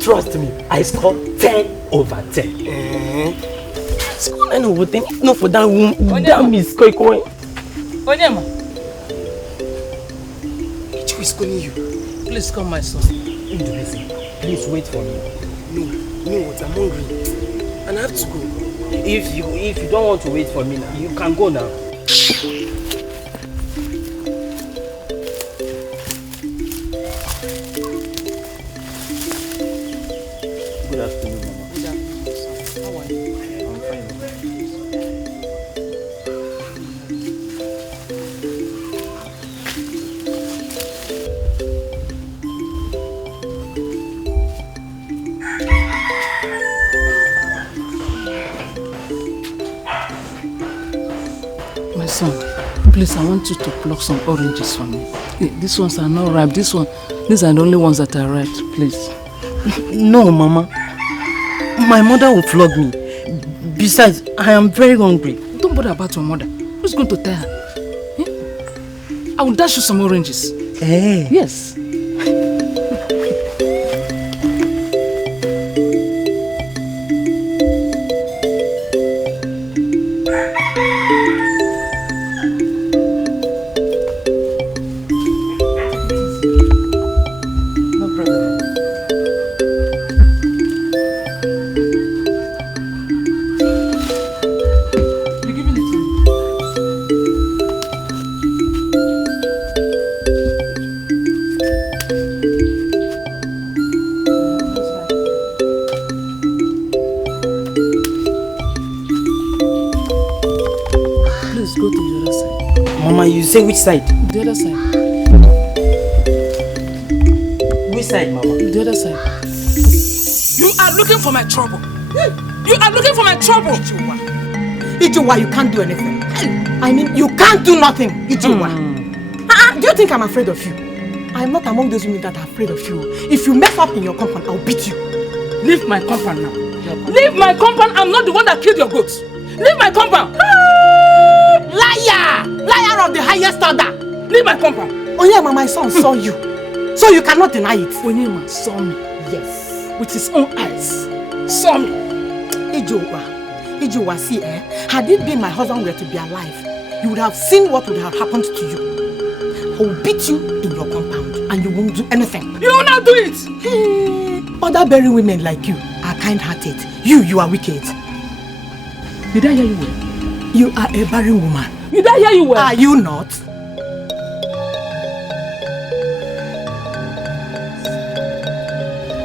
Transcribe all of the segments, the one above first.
Trust me, I score 10 over 10. Score 9 over 10. No, for that room, that miss going. Onyema. Who is calling you? Please come, my son. Please wait for me. No, I'm hungry. And I have to go. If you don't want to wait for me now, you can go now. Good afternoon, Mama. Good afternoon, son. How are you? I'm fine. My son, please, I want you to pluck some oranges for me. These ones are not ripe. These are the only ones that are ripe, please. No, Mama. My mother will flog me. Besides, I am very hungry. Don't bother about your mother. Who's going to tell her? I will dash you some oranges. Hey. Yes. You say which side? The other side. Which side, Mama? The other side. You are looking for my trouble. You are looking for my trouble. Ijuwa, you can't do anything. I mean, you can't do nothing, Ijuwa. Do you think I'm afraid of you? I'm not among those women that are afraid of you. If you mess up in your compound, I'll beat you. Leave my compound now. Leave my compound. I'm not the one that killed your goats. Leave my compound. Liar! Liar of the highest order! Leave my compound! Onyema, my son saw you. So you cannot deny it. Onyema saw me. Yes. With his own eyes. Saw me. Ijuwa, see, had it been my husband were to be alive, you would have seen what would have happened to you. I will beat you in your compound and you won't do anything. You will not do it! Other barren women like you are kind-hearted. You are wicked. Did I hear you well? You are a barren woman. Did I hear you well? Are you not?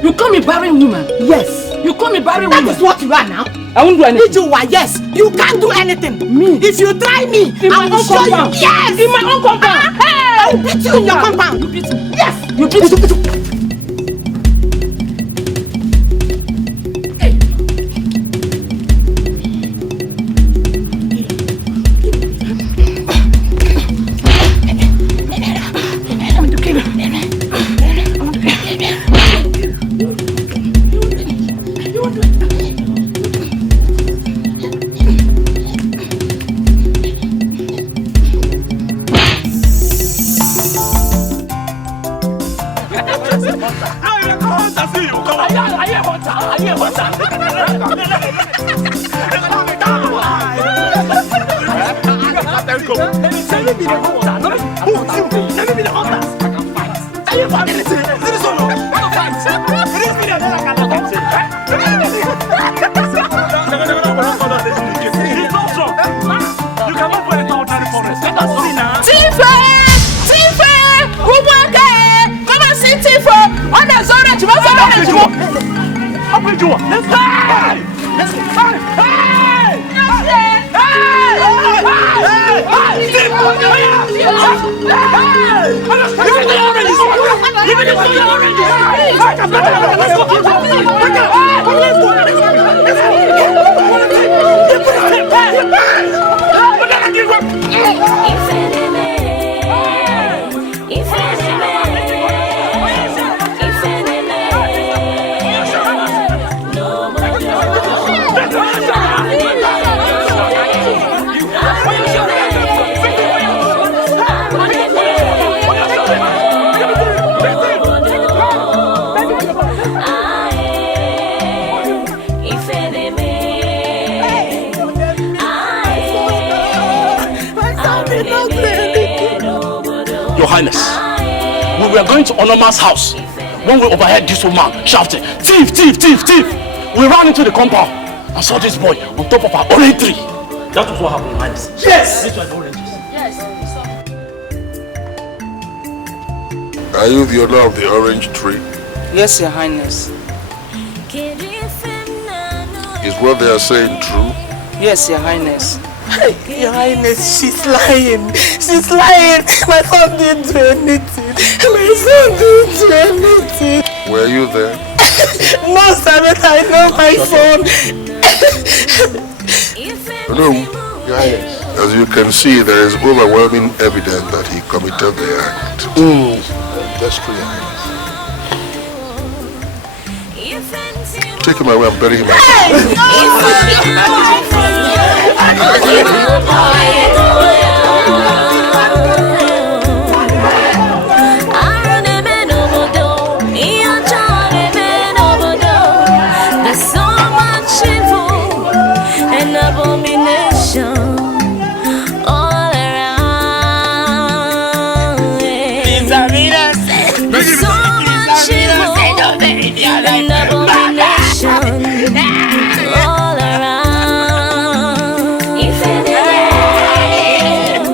You call me barren woman? Yes. You call me barren woman? That is what you are now. I won't do anything. Ijuwa, yes. You can't do anything. Me? If you try me, in I will show compound. you. Yes. In my own compound. Hey! I will beat you in your compound. You beat me. Yes. You beat me. Your Highness, we were going to Onoma's house when we overheard this woman shouting, "Thief, thief, thief, thief!" We ran into the compound and saw this boy on top of our orange tree. That was what happened, Your Highness. Yes! These were the oranges. Yes, Are you the owner of the orange tree? yes, Your Highness. Is what they are saying true? Yes, Your Highness. Your Highness, she's lying. She's lying. My son didn't do anything. My son didn't do anything. Were you there? No, Sabbath, I know my son. No, Your Highness. As you can see, there is overwhelming evidence that he committed the act. That's true. Take him away and bury him. There's so much evil and abomination all around. There's so much evil and abomination all around.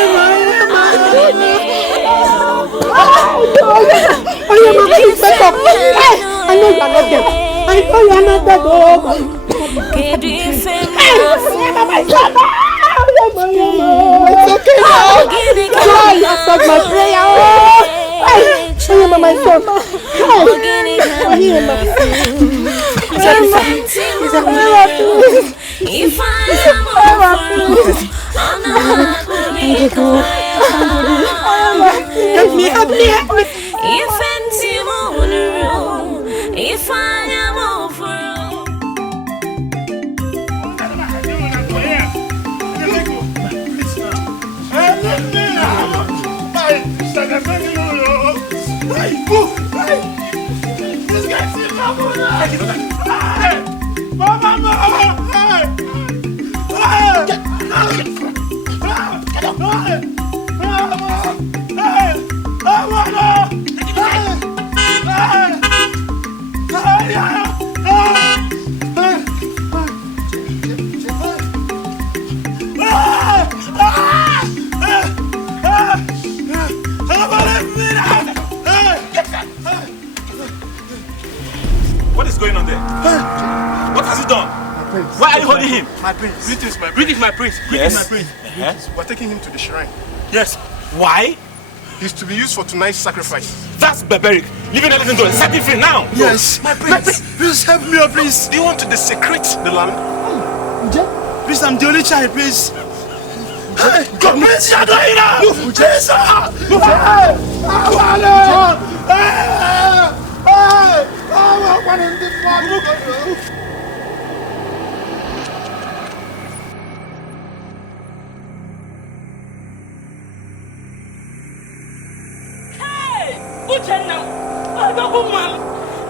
If I know you are not dead. I know you are not dead. It's okay now. God, you answered my prayer. My son. If help me. If I am over. This guy's What is going on there? What has he done? Why are you holding him? My prince. Greetings, my prince. Greetings, my prince. Greetings, my prince. We're taking him to the shrine. Yes. Why? He's to be used for tonight's sacrifice. That's barbaric. Leaving everything to set him free now. Yes. My prince. Please help me, please. Do you want to desecrate the land? Please, I'm the only child, please. Come, please, you're doing now. Please,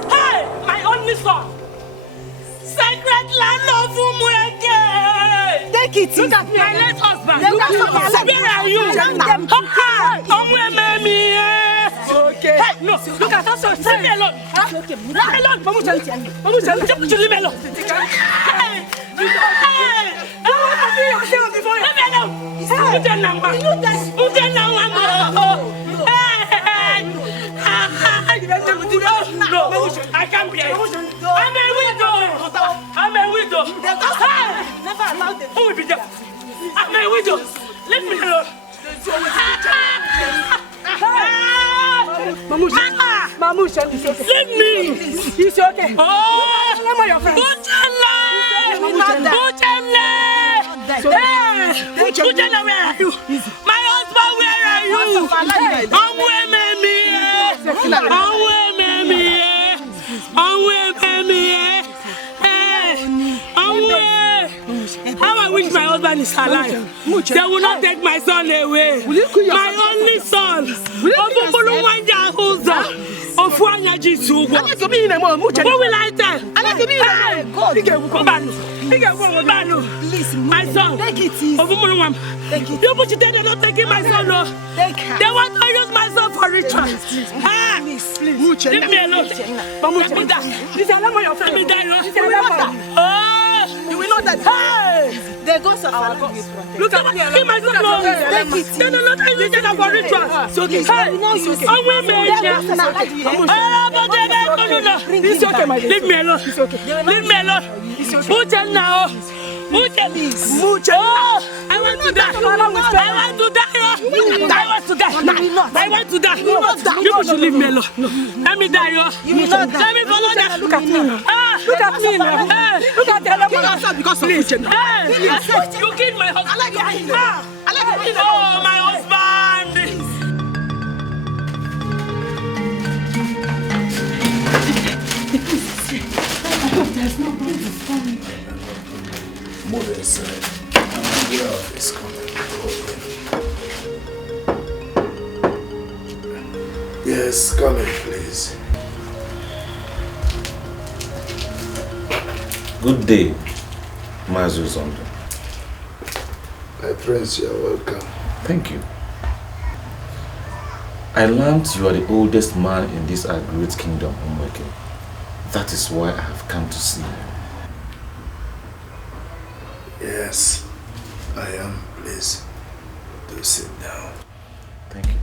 Hey, my only son. Sacred land of Umueke. Take it. Look at me, my late husband. Where are you? Okay. Hey, no, look at us. Leave me alone. Leave me alone. Leave me alone. No, I can't be. I'm a widow. I'm a widow. Never allowed them. Who will be there? I'm a widow. Leave me alone. Mamusha, leave me. He's okay. Oh, Butchana, where are you? My husband, where are you? How I wish my husband is alive. They will not take my son away. My only son. What will I tell? Please, my son. Take it easy. You put it there, they're not taking my son. No. They want to use my son for rituals. Please. Leave me alone. Let me die. Let me die. You will not die. The ghost of our God. Look at me. Give my son alone. Take it. They're not using it for rituals. It's okay. It's okay, my dear. Leave me alone. It's okay. Leave me alone. It's okay. Mucha now. Mucha. Mucha. Oh, I want to die. I want to die. I want to die. I want to die. You should leave me alone. Let me die. You will not die. Let me follow that. Look at me. Look at me now. Look at them. Because of Mucha. You killed my husband. I like it. Oh, my husband. There's nobody coming. Move inside. I'm aware of his coming. Yes, come in, please. Good day, Mazu Zondo. My prince, you are welcome. Thank you. I learned you are the oldest man in this our great kingdom, Umueke. That is why I have come to see you. Yes, I am. Please, do sit down. Thank you.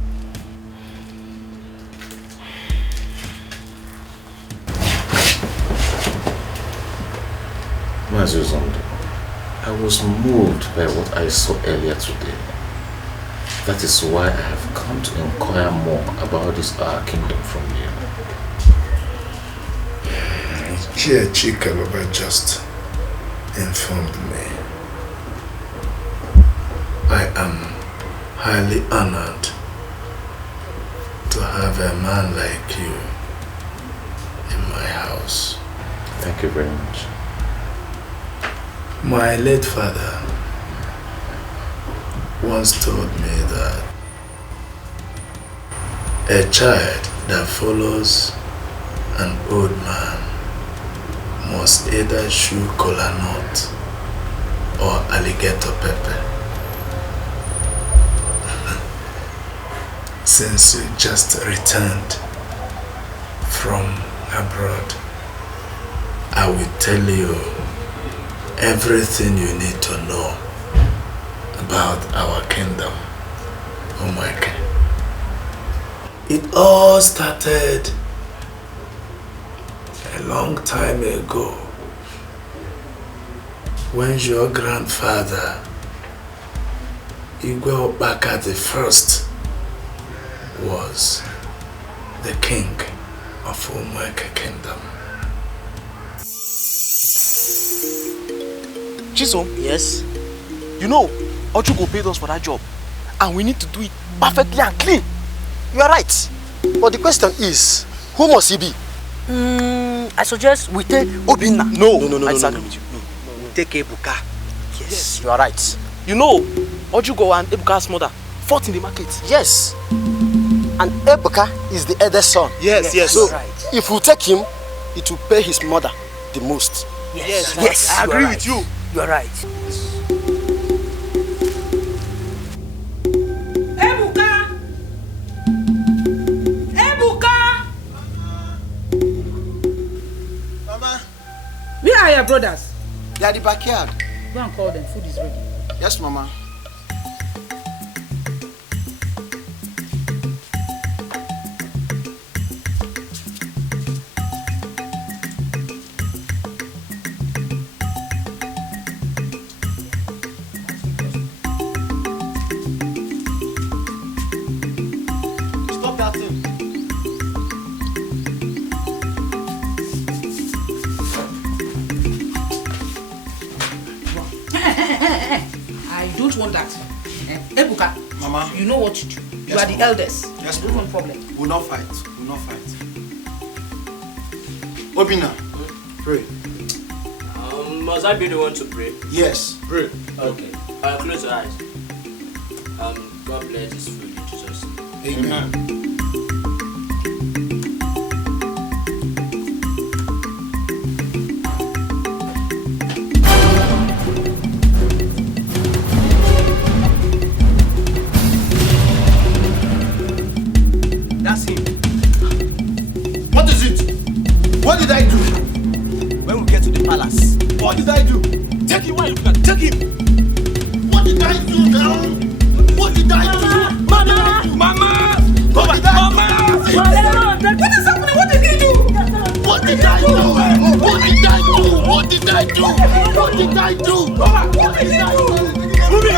Mazu Zondo, I was moved by what I saw earlier today. That is why I have come to inquire more about this our kingdom from you. Chika just informed me. I am highly honored to have a man like you in my house. Thank you very much. My late father once told me that a child that follows an old man must either chew kola nut or alligator pepper. Since you just returned from abroad, I will tell you everything you need to know about our kingdom, Umweke. It all started a long time ago when your grandfather, Igwe Obaka the First, was the king of Umweke Kingdom. Chisom? Yes? You know, Ojugo paid us for that job, and we need to do it perfectly and clean. You are right. But the question is, who must he be? I suggest we take Obinna. No. I disagree with you. No. We take Ebuka. Yes, you are right. You know, Ojugo and Ebuka's mother fought in the market. Yes. And Ebuka is the eldest son. Yes. So, Right. if we take him, it will pay his mother the most. Yes. I agree with you. You are right. Ebuka! Mama. Where are your brothers? They are at the backyard. Go and call them. Food is ready. Yes, Mama. Stop that thing. I don't want that. Ebuka, Mama. you know what to do. You Yes, are the Mama. eldest. Yes, No Mama. problem. We'll not fight. Obina, pray. Must I be the one to pray? Yes, pray. Okay. Close your eyes. God bless this food in Jesus' name. Amen. That's him. What is it? What did I do? When we get to the palace. What did I do? Take him, why you looking at? Take him! What did I do now? What did I do? Mama! What did I do? What is happening? What did he do? What did I do? What did I do? What did I do? What did I do? What did he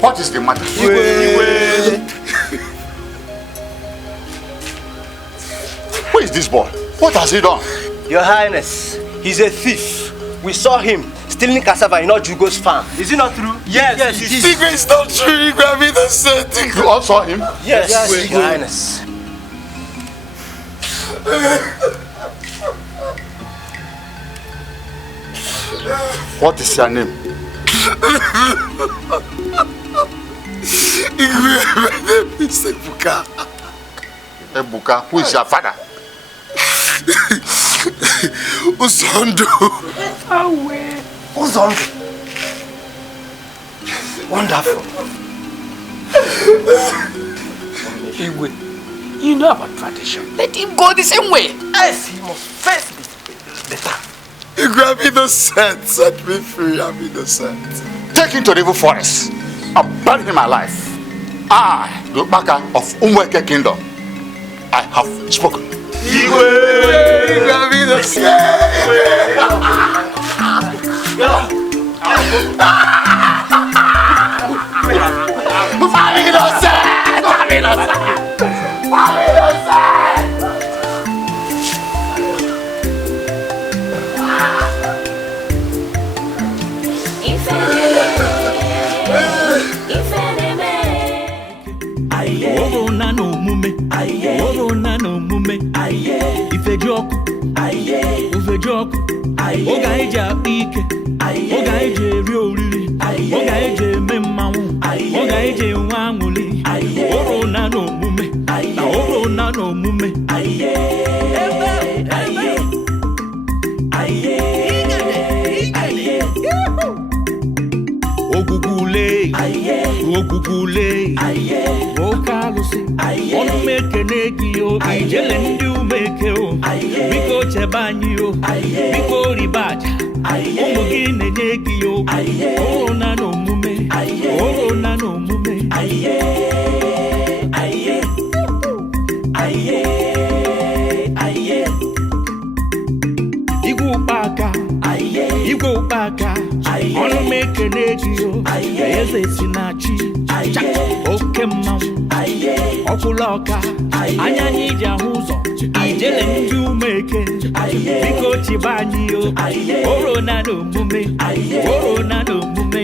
What is the matter? Who is this boy? What has he done? Your Highness, he's a thief. We saw him stealing cassava in Ojugo's farm. Is it not true? Yes, it is. Igwe is not true. Igwe, I'm innocent. You all saw him? Yes, Your Highness. What is your name? Igwe, my name is Ebuka. Ebuka, who is your father? Uzondo. Uzondo. Wonderful. Igwe, You know about tradition. Let him go the same way. Yes, he must first be better. You grab innocent, set me free, I'm innocent. Take him to the evil forest. I'll bury him alive. I, the Baka of Umweke Kingdom, I have spoken. You grab innocent. I'm innocent! I'm innocent! I'm innocent! Oro nano mume, oro nano mume, ife joku, ufe joku, oga eja ike, oga eje riori, oga eje memawu, oga eje wanguli, oro nano mume, oro nano mume, Ogugule, ogugule, okalusi, onu meke negio, ijele ndi umeke o, biko chebanyi o, biko ribaja, umugine negio, oro nano mume, oro nano mume, Igwe Baka, onu meke negio, eze sinachi, oke mmanwu, ọkwụlọka, anya n'ije ahụ ụzọ, ijele ndị umeke, biko chibanye o, oro na n'omume, oro na n'omume,